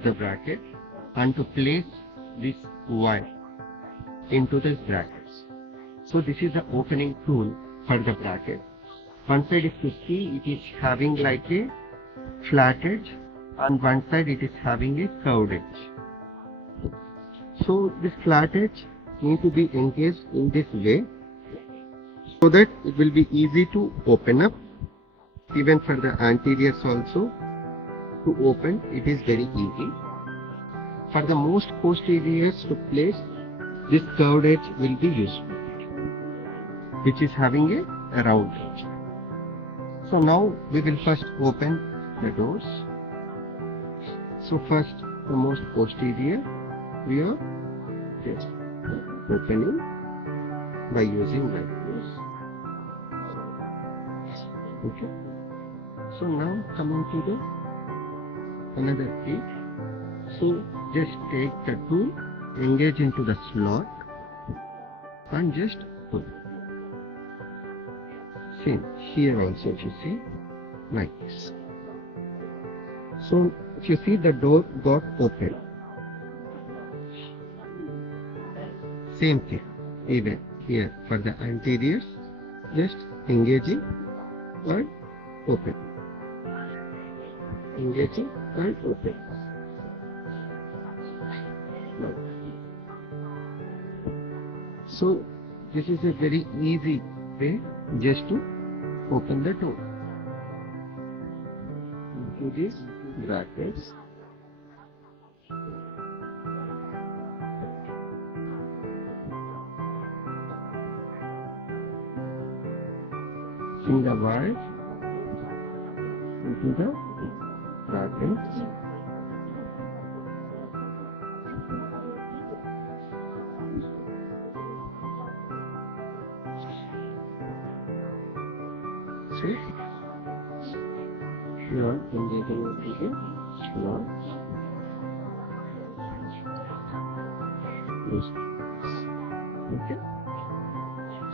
of the bracket and to place this wire into this brackets. So this is the opening tool for the bracket. One side if you see, it is having like a flat edge, and one side it is having a curved edge. So this flat edge needs to be engaged in this way so that it will be easy to open up. Even for the anteriors also, to open it is very easy. For the most posteriors to place, this curved edge will be useful, which is having a round edge. So now we will first open the doors. So first, the most posterior we are just opening by using like this. Okay. So now coming to the another key. So just take the tool, engage into the slot and just pull. Same here also, if you see, like this. So if you see, the door got open. Same thing, even here for the anteriors, just engaging and open. Engaging and open. So this is a very easy way just to open the door into these brackets. In the wire into the brackets. So you are engaging into the slot. Okay.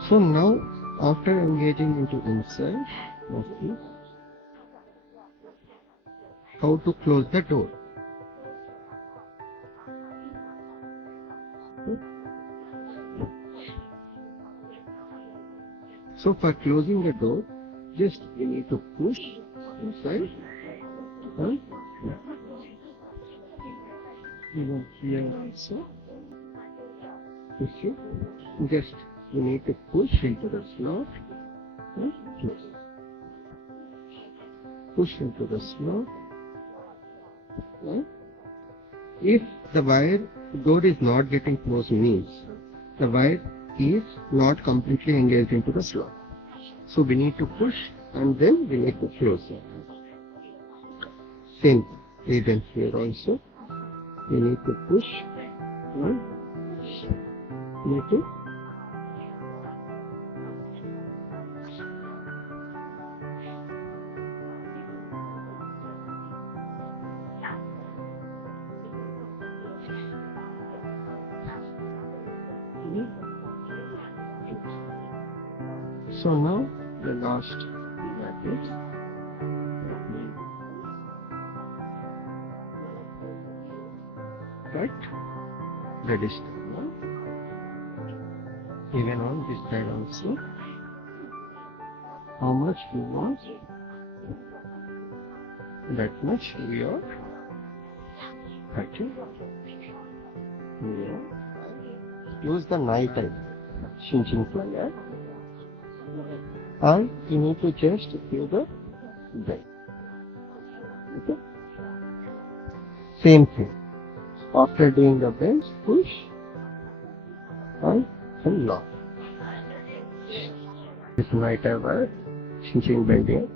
So now after engaging into inside, let's see how to close the door. So for closing the door, just we need to push inside and even here also push it. Just we need to push into the slot and close. Push into the slot. And if the wire door is not getting closed, means the wire is not completely engaged into the slot. So we need to push and then we need to close it. Same even here also. We need to push and need to So now the last bracket. Cut the distance one. Even on this side also. How much we want, that much we are cutting. Use the NITI cinching plier. And you need to just do the bend. Okay. Same thing. After doing the bend, push and lock. This NITI wire, cinching bending,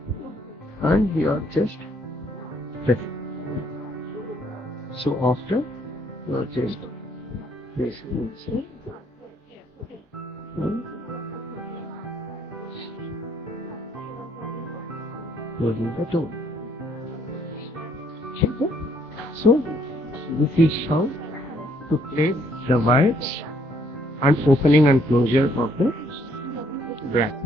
and you are just pressing. So after you are just pressing inside and closing the door. Okay. So this is how to place the wires and opening and closure of the bracket.